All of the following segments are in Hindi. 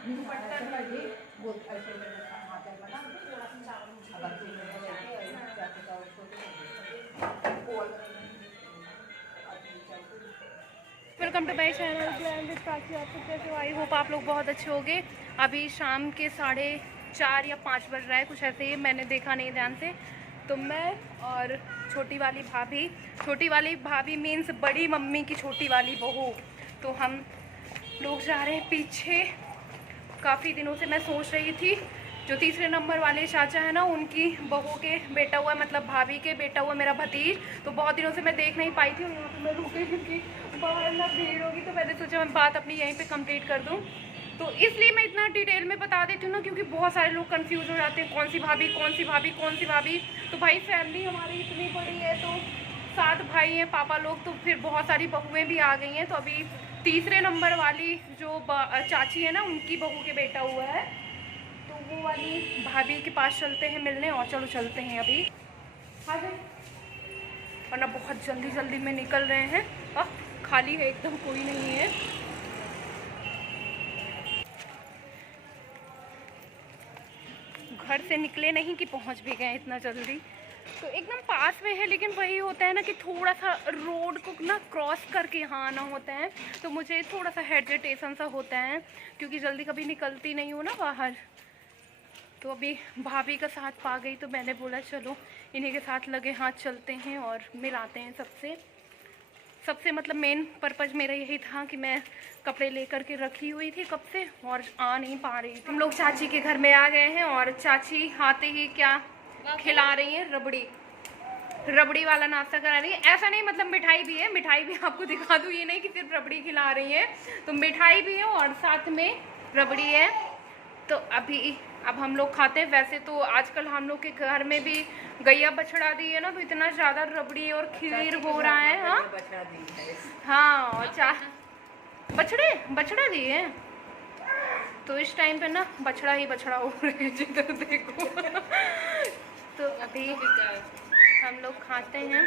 Welcome to my channel glam with Prachi. आप सब कैसे हो? आई होप आप लोग बहुत अच्छे होंगे। अभी शाम के 4:30 या 5 बज रहा है, कुछ ऐसे ही, मैंने देखा नहीं ध्यान से। तो मैं और छोटी वाली भाभी मीन्स बड़ी मम्मी की छोटी वाली बहू, तो हम लोग जा रहे हैं पीछे। काफ़ी दिनों से मैं सोच रही थी, जो तीसरे नंबर वाले चाचा है ना, उनकी बहू के बेटा हुआ, मतलब भाभी के बेटा हुआ मेरा भतीज, तो बहुत दिनों से मैं देख नहीं पाई थी। और यहाँ पे मैं रुकी क्योंकि बाहर ना भीड़ होगी, तो मैंने सोचा मैं बात अपनी यहीं पे कंप्लीट कर दूँ। तो इसलिए मैं इतना डिटेल में बता देती हूँ ना, क्योंकि बहुत सारे लोग कंफ्यूज हो जाते हैं, कौन सी भाभी कौन सी भाभी कौन सी भाभी। तो भाई फैमिली हमारी इतनी बड़ी है, तो 7 भाई हैं पापा लोग, तो फिर बहुत सारी बहुएँ भी आ गई हैं। तो अभी तीसरे नंबर वाली जो चाची है ना, उनकी बहू के बेटा हुआ है, तो वो वाली भाभी के पास चलते हैं मिलने। और चलो चलते हैं अभी, आ जाए, वरना बहुत जल्दी जल्दी में निकल रहे हैं। अब खाली है एकदम, कोई नहीं है। घर से निकले नहीं कि पहुंच भी गए इतना जल्दी। तो एकदम पास में है, लेकिन वही होता है ना कि थोड़ा सा रोड को ना क्रॉस करके यहाँ आना होता है, तो मुझे थोड़ा सा हेजिटेशन सा होता है, क्योंकि जल्दी कभी निकलती नहीं हूँ ना बाहर। तो अभी भाभी का साथ पा गई, तो मैंने बोला चलो इन्हीं के साथ लगे हाथ चलते हैं और मिलाते हैं सबसे मतलब मेन पर्पज़ मेरा यही था कि मैं कपड़े लेकर के रखी हुई थी कब से और आ नहीं पा रही थी। हम लोग चाची के घर में आ गए हैं और चाची आते ही क्या खिला रही हैं, रबड़ी वाला नाश्ता करा रही है। ऐसा नहीं, मतलब मिठाई भी है, मिठाई भी आपको दिखा दूँ, ये नहीं कि सिर्फ रबड़ी खिला रही है। तो मिठाई भी है और साथ में रबड़ी है। तो अब हम लोग खाते हैं। वैसे तो आजकल हम लोग के घर में भी गैया बछड़ा दी है ना, तो इतना ज़्यादा रबड़ी और खीर हो रहा है। हाँ और बछड़ा दी है, तो इस टाइम पे ना बछड़ा ही बछड़ा हो रहे हैं जिधर देखो। तो अभी हम लोग खाते हैं।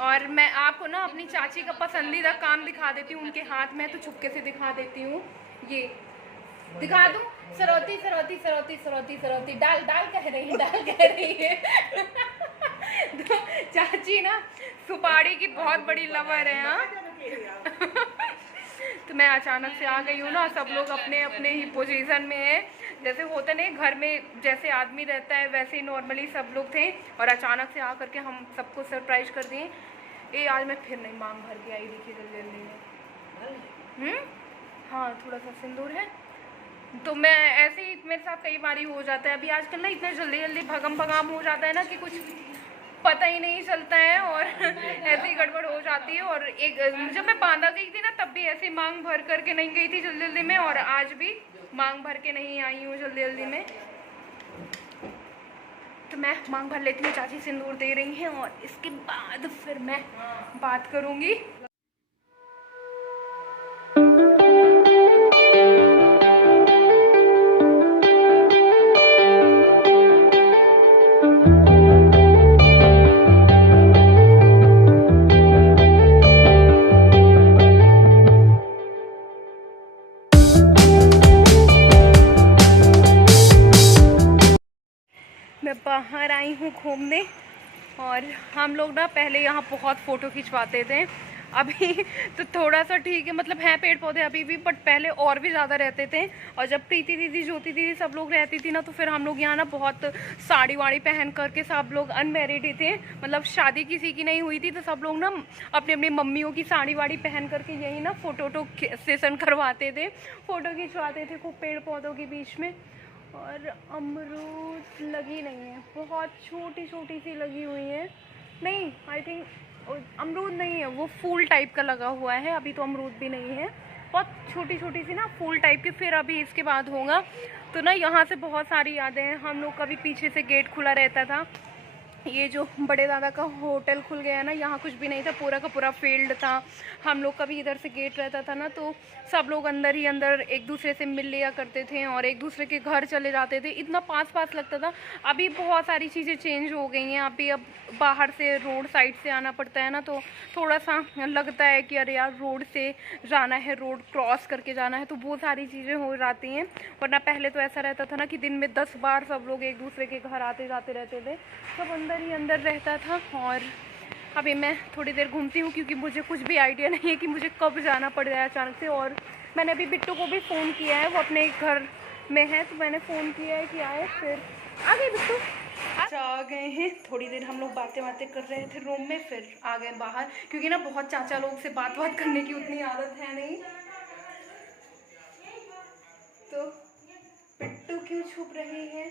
और मैं आपको ना अपनी चाची का पसंदीदा काम दिखा देती हूँ, उनके हाथ में, तो चुपके से दिखा देती हूँ। ये दिखा दूँ, सरौती सरौती सरौती सरौती सरौती, दाल दाल कह रही है, दाल कह रही है। तो चाची ना सुपारी की बहुत बड़ी लवर है। हाँ तो मैं अचानक से आ गई हूँ ना, सब लोग अपने अपने ही पोजीशन में है। जैसे होता नहीं घर में, जैसे आदमी रहता है वैसे ही नॉर्मली सब लोग थे, और अचानक से आकर के हम सबको सरप्राइज कर दिए। ये आज मैं फिर नहीं मांग भर के आई, देखिए जल्दी जल्दी में। हाँ थोड़ा सा सिंदूर है, तो मैं ऐसे ही, मेरे साथ कई बार ही हो जाता है। अभी आजकल ना इतना जल्दी जल्दी भगम भगाम हो जाता है ना कि कुछ पता ही नहीं चलता है, और ऐसे ही गड़बड़ हो जाती है। और एक जब मैं बांधा गई थी ना, तब भी ऐसे मांग भर करके नहीं गई थी जल्दी जल्दी में, और आज भी मांग भर के नहीं आई हूँ जल्दी जल्दी में। तो मैं मांग भर लेती हूँ, चाची सिंदूर दे रही हैं, और इसके बाद फिर मैं बात करूँगी। मैं बाहर आई हूँ घूमने, और हम लोग ना पहले यहाँ बहुत फ़ोटो खिंचवाते थे। अभी तो थोड़ा सा ठीक है, मतलब हैं पेड़ पौधे अभी भी, बट पहले और भी ज़्यादा रहते थे। और जब प्रीति दीदी, ज्योति दीदी सब लोग रहती थी ना, तो फिर हम लोग यहाँ ना बहुत साड़ी वाड़ी पहन करके, सब लोग अनमेरिड ही थे, मतलब शादी किसी की नहीं हुई थी, तो सब लोग ना अपनी अपनी मम्मियों की साड़ी वाड़ी पहन करके यही ना फ़ोटो सेशन करवाते थे, फ़ोटो खिंचवाते थे खूब पेड़ पौधों के बीच में। और अमरूद लगी नहीं है, बहुत छोटी छोटी सी लगी हुई है। नहीं, आई थिंक अमरूद नहीं है, वो फूल टाइप का लगा हुआ है। अभी तो अमरूद भी नहीं है, बहुत छोटी छोटी सी ना फूल टाइप की। फिर अभी इसके बाद होगा। तो ना यहाँ से बहुत सारी यादें हैं। हम लोग का भी पीछे से गेट खुला रहता था, ये जो बड़े दादा का होटल खुल गया है ना, यहाँ कुछ भी नहीं था, पूरा का पूरा फील्ड था। हम लोग का भी इधर से गेट रहता था ना, तो सब लोग अंदर ही अंदर एक दूसरे से मिल लिया करते थे और एक दूसरे के घर चले जाते थे, इतना पास पास लगता था। अभी बहुत सारी चीज़ें चेंज हो गई हैं, अभी अब बाहर से रोड साइड से आना पड़ता है ना, तो थोड़ा सा लगता है कि अरे यार रोड से जाना है, रोड क्रॉस करके जाना है, तो वो सारी चीज़ें हो जाती हैं। वरना पहले तो ऐसा रहता था ना कि दिन में 10 बार सब लोग एक दूसरे के घर आते जाते रहते थे, सब अंदर ही अंदर रहता था। और अभी मैं थोड़ी देर घूमती हूँ क्योंकि मुझे कुछ भी आइडिया नहीं है कि मुझे कब जाना पड़ जाए अचानक से। और मैंने अभी बिट्टू को भी फ़ोन किया है, वो अपने घर में है, तो मैंने फ़ोन किया है कि आए, फिर आ गए बिट्टू। अच्छा आ गए हैं, थोड़ी देर हम लोग बातें कर रहे थे रूम में, फिर आ गए बाहर क्योंकि ना बहुत चाचा लोग से बात करने की उतनी आदत है नहीं। तो बिट्टू क्यों छुप रही है?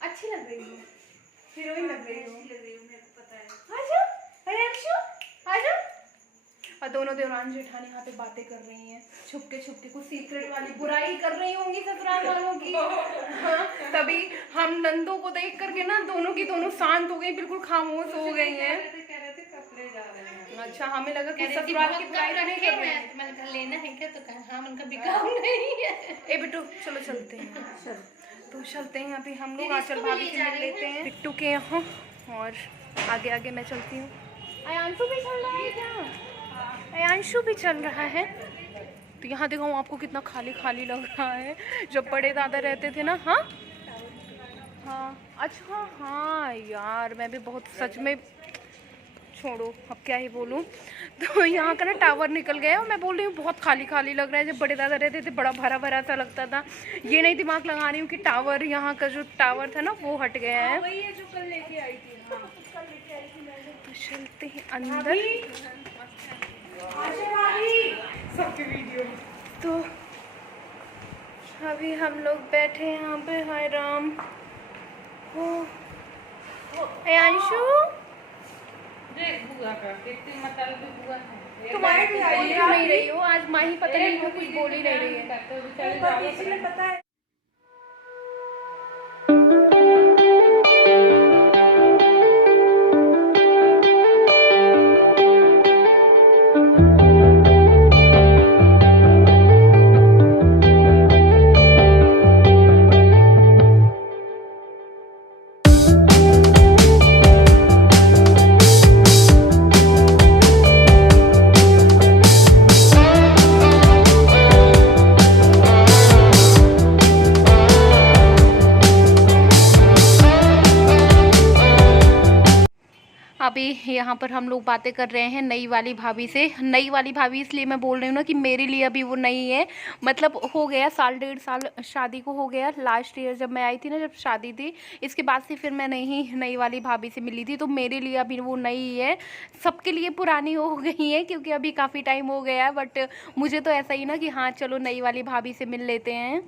अच्छी लग रही है, हीरोइन लग रही हो, मेरे को पता है। आजा अयांशु आजा। और दोनों देवरान जेठानी यहाँ पे बातें कर रही हैं, छुप के कुछ सीक्रेट वाली बुराई कर रही होंगी ससुराल वालों की। हाँ, तभी हम नंदों को देख करके ना दोनों की दोनों शांत हो गई, बिल्कुल खामोश हो गई हैं। कह रहे थे कपड़े जा रहे हैं। अच्छा, हमें लगा कि ससुराल की बुराई नहीं कर रहे हैं। मैंने कहा लेना है क्या, तो कहा हाँ, उनका बिकाऊ नहीं है। ए बिट्टू चलो चलते हैं, तो चलते हैं अभी हम लोग आंचल भाभी से मिल लेते हैं बिट्टू के यहाँ, और आगे आगे मैं चलती हूँ। अयांशु भी चल रहा है क्या? अयांशु भी चल रहा है। तो यहाँ देखो आपको कितना खाली खाली लग रहा है, जब बड़े दादा रहते थे ना। हाँ हाँ अच्छा, हाँ यार मैं भी बहुत सच में, छोड़ो अब क्या ही बोलूँ। तो यहाँ का ना टावर निकल गया और मैं बोल रही हूँ बहुत खाली खाली लग रहा है। जब बड़े दादा रहते थे बड़ा भरा भरा सा लगता था। ये नहीं दिमाग लगा रही हूँ कि टावर, यहाँ का जो टावर था ना वो हट गया है। वही है जो कल लेके आई थी। तो चलते हैं अंदर। सबके वीडियो। तो अभी हम लोग बैठे हैं यहाँ पे। हाय राम। अयांशु तुम्हारे नहीं रही हो आज, माँ ही पता नहीं कुछ बोल ही नहीं रही है। अभी यहाँ पर हम लोग बातें कर रहे हैं नई वाली भाभी से। नई वाली भाभी इसलिए मैं बोल रही हूँ ना कि मेरे लिए अभी वो नई है, मतलब हो गया 1.5 साल शादी को हो गया। लास्ट ईयर जब मैं आई थी ना, जब शादी थी, इसके बाद से फिर मैं नई वाली भाभी से मिली थी। तो मेरे लिए अभी वो नई है, सबके लिए पुरानी हो गई है क्योंकि अभी काफ़ी टाइम हो गया है। बट मुझे तो ऐसा ही ना कि हाँ चलो नई वाली भाभी से मिल लेते हैं।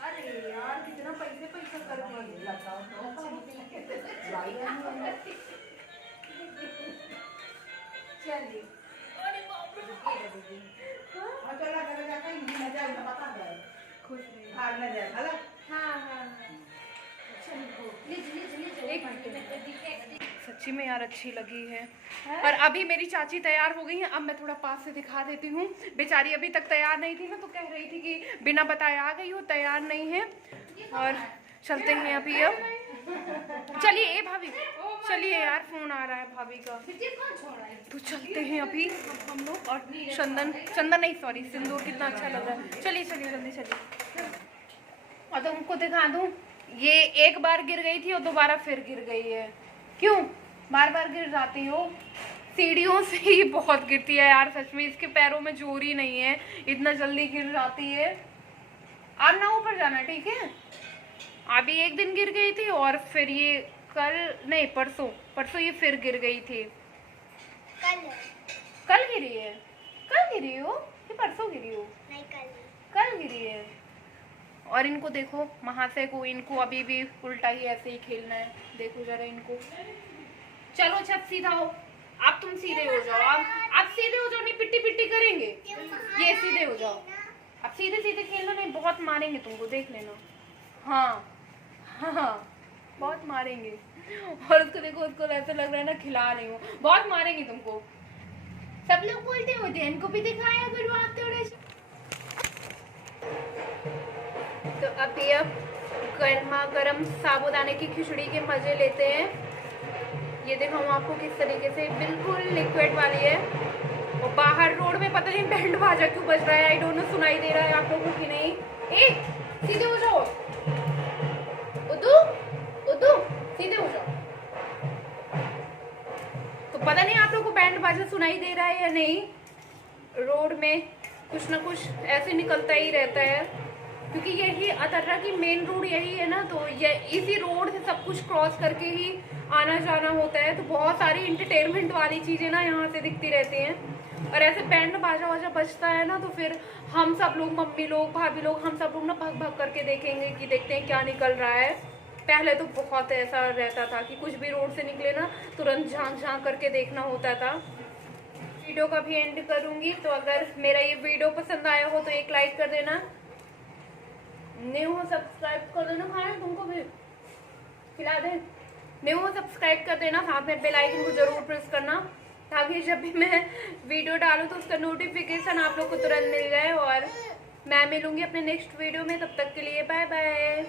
अरे यार कितना पैसे कर सच्ची में यार अच्छी लगी है। और अभी मेरी चाची तैयार हो गई है, अब मैं थोड़ा पास से दिखा देती हूँ। बेचारी अभी तक तैयार नहीं थी ना, तो कह रही थी कि बिना बताए आ गई हो, तैयार नहीं है। और चलते हैं अभी। अब चलिए ए भाभी, चलिए यार फोन आ रहा है भाभी का। तो चलते हैं अभी हम लोग। और चंदन नहीं सॉरी सिंदूर कितना अच्छा लग रहा है। चलिए चलिए जल्दी चलिए। और तो उनको दिखा दूँ, ये एक बार गिर गई थी और दोबारा फिर गिर गई है। क्यों बार बार गिर जाती हो? सीढ़ियों से ही बहुत गिरती है यार, सच में इसके पैरों में जोर ही नहीं है, इतना जल्दी गिर जाती है। आप ना ऊपर जाना, ठीक है। अभी एक दिन गिर गई थी और फिर ये कल नहीं परसों परसों ये फिर गिर गई थी। कल गिरी है? कल गिरी हो कि परसों गिरी हो? नहीं, कल गिरी है। और इनको देखो महाशय को, इनको अभी भी उल्टा ही ऐसे ही खेलना है। देखो जरा इनको। चलो छत सीधा हो। अब तुम सीधे हो जाओ। अब सीधे हो जाओ, नहीं पिट्टी पिट्टी करेंगे। ये सीधे हो जाओ। अब सीधे सीधे खेलना, नहीं बहुत मारेंगे तुमको, देख लेना। हाँ हाँ बहुत मारेंगे। और उसको देखो, उसको ऐसा लग रहा है ना खिला रही हूँ। बहुत मारेंगे तुमको। सब लोग बोलते होते हैं इनको भी दिखाया करो आप थोड़े से। तो अभी अब गर्मा गर्म साबूदाने की खिचड़ी के मजे लेते हैं। ये दिखाऊँ आपको किस तरीके से, बिल्कुल लिक्विड वाली है। और बाहर रोड में पता नहीं बैंड बाजा क्यों बज रहा है, आई डोंट नो, सुनाई दे रहा है आप लोगों की नहीं। ए सीधे हो जाओ, उदू उदू सीधे हो जाओ। तो पता नहीं आप लोगों को बैंड बाजा सुनाई दे रहा है या नहीं। रोड में कुछ ना कुछ ऐसे निकलता ही रहता है, क्योंकि यही अतर्रा की मेन रोड यही है ना, तो ये इसी रोड से सब कुछ क्रॉस करके ही आना जाना होता है। तो बहुत सारी इंटरटेनमेंट वाली चीजें ना यहाँ से दिखती रहती हैं। और ऐसे बैंड बाजा वाजा बजता है ना, तो फिर हम सब लोग, मम्मी लोग, भाभी लोग, हम सब लोग ना भग भग करके देखेंगे कि देखते हैं क्या निकल रहा है। पहले तो बहुत ऐसा रहता था कि कुछ भी रोड से निकले ना तुरंत झांक झांक करके देखना होता था। वीडियो का भी एंड करूंगी, तो अगर मेरा ये वीडियो पसंद आया हो तो एक लाइक कर देना, न्यू हो सब्सक्राइब कर देना। खाना तुमको भी खिला दे। न्यू हो सब्सक्राइब कर देना, साथ में बेल आइकन को जरूर प्रेस करना, ताकि जब भी मैं वीडियो डालूं तो उसका नोटिफिकेशन आप लोग को तुरंत मिल जाए। और मैं मिलूंगी अपने नेक्स्ट वीडियो में, तब तक के लिए बाय बाय।